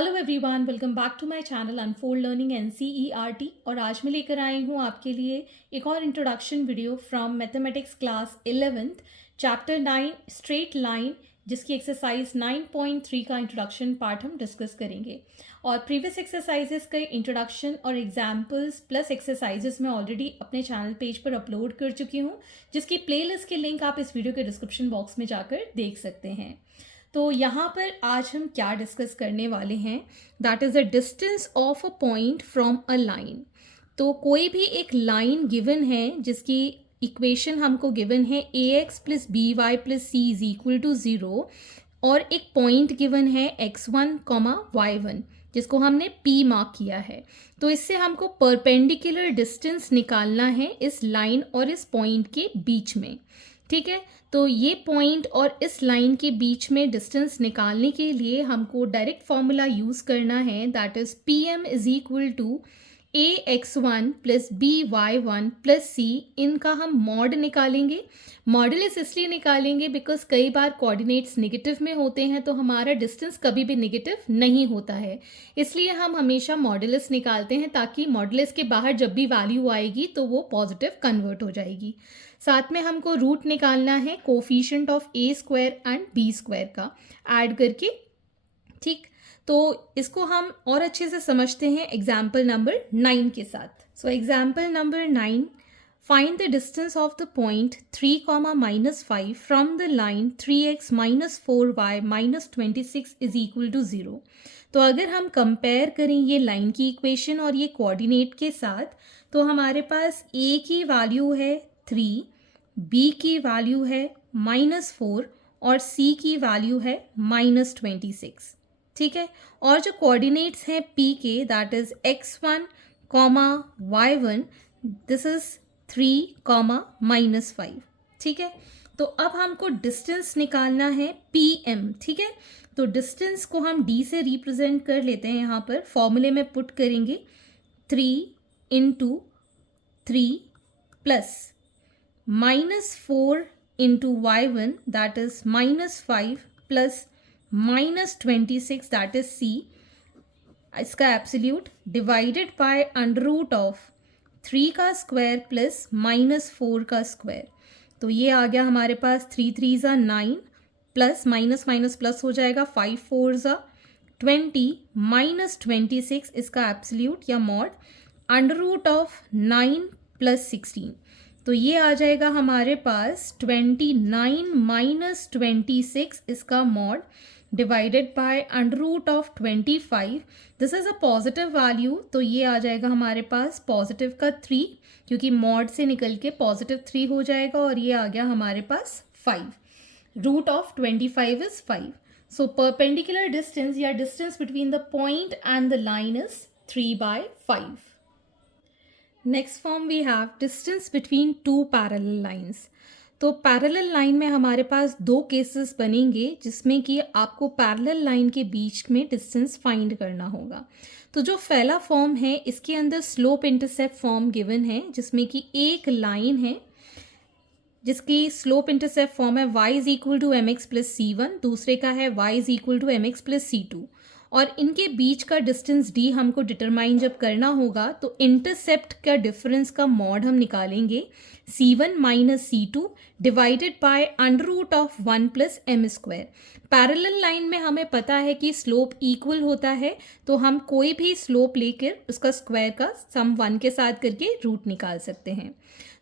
Hello everyone, welcome back to my channel unfold learning NCERT. और आज मैं लेकर आई हूँ आपके लिए एक और introduction video from mathematics class 11th chapter 9 straight line, जिसकी एक्सरसाइज 9.3 का इंट्रोडक्शन पार्ट हम डिस्कस करेंगे। और प्रीवियस एक्सरसाइजेस के इंट्रोडक्शन और एग्जाम्पल्स प्लस एक्सरसाइजेस मैं ऑलरेडी अपने चैनल पेज पर अपलोड कर चुकी हूँ, जिसकी प्लेलिस्ट के लिंक आप इस वीडियो के डिस्क्रिप्शन बॉक्स में जाकर देख सकते हैं। तो यहाँ पर आज हम क्या डिस्कस करने वाले हैं, that is the distance of a point from a line. तो कोई भी एक लाइन गिवन है जिसकी इक्वेशन हमको गिवन है A X plus B Y plus C is equal to 0, और एक पॉइंट गिवन है x1 कॉमा y1 जिसको हमने p मार्क किया है। तो इससे हमको परपेंडिकुलर डिस्टेंस निकालना है इस लाइन और इस पॉइंट के बीच में। ठीक है, तो ये पॉइंट और इस लाइन के बीच में डिस्टेंस निकालने के लिए हमको डायरेक्ट फॉर्मूला यूज़ करना है, that is P M is equal to A X one plus B Y one plus C. इनका हम मॉड निकालेंगे। मॉडुलस इसलिए निकालेंगे बिकॉज कई बार कोऑर्डिनेट्स नेगेटिव में होते हैं, तो हमारा डिस्टेंस कभी भी नेगेटिव नहीं होता है, इसलिए हम हमेशा मॉडुलस निकालते हैं ताकि मॉडुलस के बाहर जब भी वैल्यू आएगी तो वो पॉजिटिव कन्वर्ट हो जाएगी। साथ में हमको रूट निकालना है coefficient of a square and b square का ऐड करके। ठीक, तो इसको हम और अच्छे से समझते हैं एग्जाम्पल नंबर 9 के साथ। So example number 9, find the distance of the point 3, -5 from the line 3x -4y -26 is equal to 0। तो अगर हम कंपेयर करें ये लाइन की इक्वेशन और ये कोऑर्डिनेट के साथ, तो हमारे पास a की वैल्यू है 3, b की वैल्यू है -4 और c की वैल्यू है -26। ठीक है, और जो कोऑर्डिनेट्स हैं p के, that is x1 comma y1, this is 3 comma -5। ठीक है, तो अब हमको डिस्टेंस निकालना है pm। ठीक है, तो डिस्टेंस को हम d से रिप्रेजेंट कर लेते हैं। यहाँ पर फॉर्मूले में पुट करेंगे 3 × 3 plus -4 × y1 that is -5 plus -26 that is c, इसका absolute divided by under root of 3 का स्क्वायर प्लस -4 का स्क्वायर। तो ये आ गया हमारे पास 3 3 ज़ा 9 प्लस माइनस माइनस प्लस हो जाएगा 5 4 ज़ा 20 -26, इसका एब्सोल्यूट या mod under root of 9 plus 16। तो ये आ जाएगा हमारे पास 29 - 26, इसका mod divided by under root of 25। This is a positive value, तो ये आ जाएगा हमारे पास पॉजिटिव का 3, क्योंकि मॉड से निकल के पॉजिटिव 3 हो जाएगा, और ये आ गया हमारे पास 5। Root of 25 is 5। So perpendicular distance या distance between the point and the line is 3/5। Next form we have distance between two parallel lines. तो पैरेलल लाइन में हमारे पास दो केसेस बनेंगे जिसमें कि आपको पैरेलल लाइन के बीच में डिस्टेंस फाइंड करना होगा। तो जो पहला फॉर्म है, इसके अंदर स्लोप इंटरसेप्ट फॉर्म गिवन है, जिसमें कि एक लाइन है जिसकी स्लोप इंटरसेप्ट फॉर्म है y is equal to m x plus C one, दूसरे का है y is equal to m x plus C two, और इनके बीच का डिस्टेंस d हमको डिटरमाइन जब करना होगा तो इंटरसेप्ट का डिफरेंस का मॉड हम निकालेंगे c1 minus c2 divided by under root of 1 plus m square. Parallel line में हमें पता है कि स्लोप इक्वल होता है, तो हम कोई भी स्लोप लेकर उसका स्क्वायर का सम 1 के साथ करके रूट निकाल सकते हैं।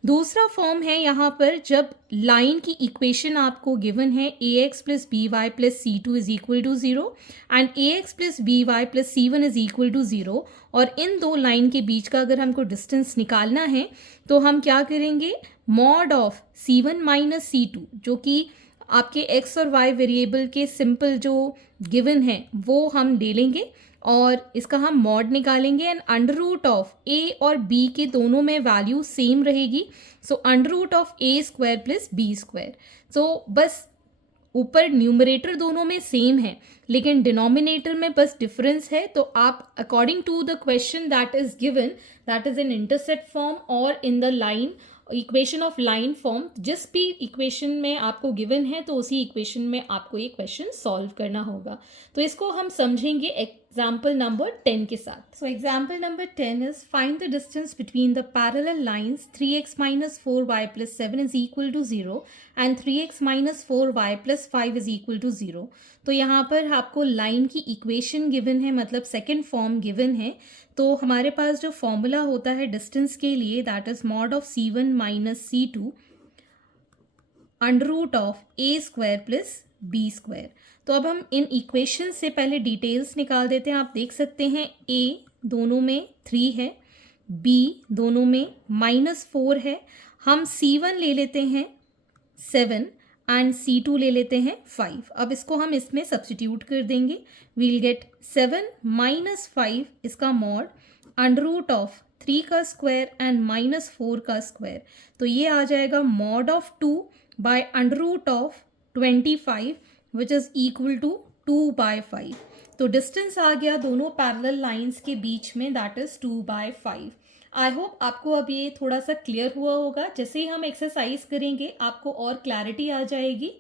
दूसरा फॉर्म है यहाँ पर, जब लाइन की इक्वेशन आपको गिवन है A X plus B Y plus C two is equal to 0 and A X plus B Y plus C one is equal to 0, और इन दो लाइन के बीच का अगर हमको डिस्टेंस निकालना है तो हम क्या करेंगे, mod of c1 minus c two, जो कि आपके x और y वेरिएबल के सिंपल जो गिवन है वो हम ले लेंगे और इसका हम मॉड निकालेंगे, and under root of a और b के दोनों में वैल्यू सेम रहेगी, so under root of a square plus b square. So बस ऊपर न्यूमरेटर दोनों में सेम है लेकिन डिनोमिनेटर में बस डिफरेंस है। तो आप according to the question that is given, that is in intercept form और in the line equation of line form, जिस भी इक्वेशन में आपको गिवन है तो उसी इक्वेशन में आपको ये क्वेश्चन सॉल्व करना होगा। तो इसको हम समझेंगे एग्जाम्पल नंबर 10 के साथ. So example number 10 is find the distance between the parallel lines 3x minus 4y plus 7 is equal to 0 and 3x minus 4y plus 5 is equal to 0. तो यहाँ पर आपको लाइन की इक्वेशन गिवन है, मतलब second form given है. तो हमारे पास जो फॉर्मूला होता है डिस्टेंस के लिए, that is mod of c1 minus c2 under root of a square plus b square. तो अब हम इन इक्वेशन से पहले डिटेल्स निकाल देते हैं. आप देख सकते हैं a दोनों में 3 है, b दोनों में -4 है. हम c1 ले लेते हैं 7 एंड c2 ले लेते हैं 5. अब इसको हम इसमें सब्स्टिट्यूट कर देंगे. वील गेट 7 माइनस 5 इसका मॉड अंडर रूट ऑफ 3 का स्क्वायर एंड -4 का स्क्वायर. तो ये आ जाएगा mod of 2 by under root of 25 which is equal to 2/5. तो डिस्टेंस आ गया दोनों पैरेलल लाइंस के बीच में, दैट इज 2/5. आई होप आपको अब ये थोड़ा सा क्लियर हुआ होगा. जैसे ही हम एक्सरसाइज करेंगे आपको और क्लैरिटी आ जाएगी.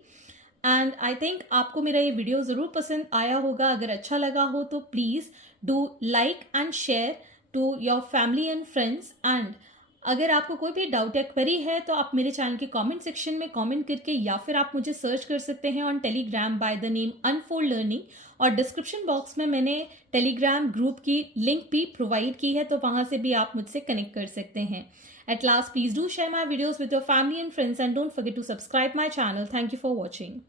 एंड आई थिंक आपको मेरा ये वीडियो ज़रूर पसंद आया होगा. अगर अच्छा लगा हो तो please do like and share to your family and friends. And अगर आपको कोई भी डाउट या क्वेरी है तो आप मेरे चैनल के कमेंट सेक्शन में कमेंट करके, या फिर आप मुझे सर्च कर सकते हैं on Telegram by the name unfold learning. और डिस्क्रिप्शन बॉक्स में मैंने टेलीग्राम ग्रुप की लिंक भी प्रोवाइड की है, तो वहाँ से भी आप मुझसे कनेक्ट कर सकते हैं. At last, please do share my videos with your family and friends and don't forget to subscribe my channel. Thank you for watching.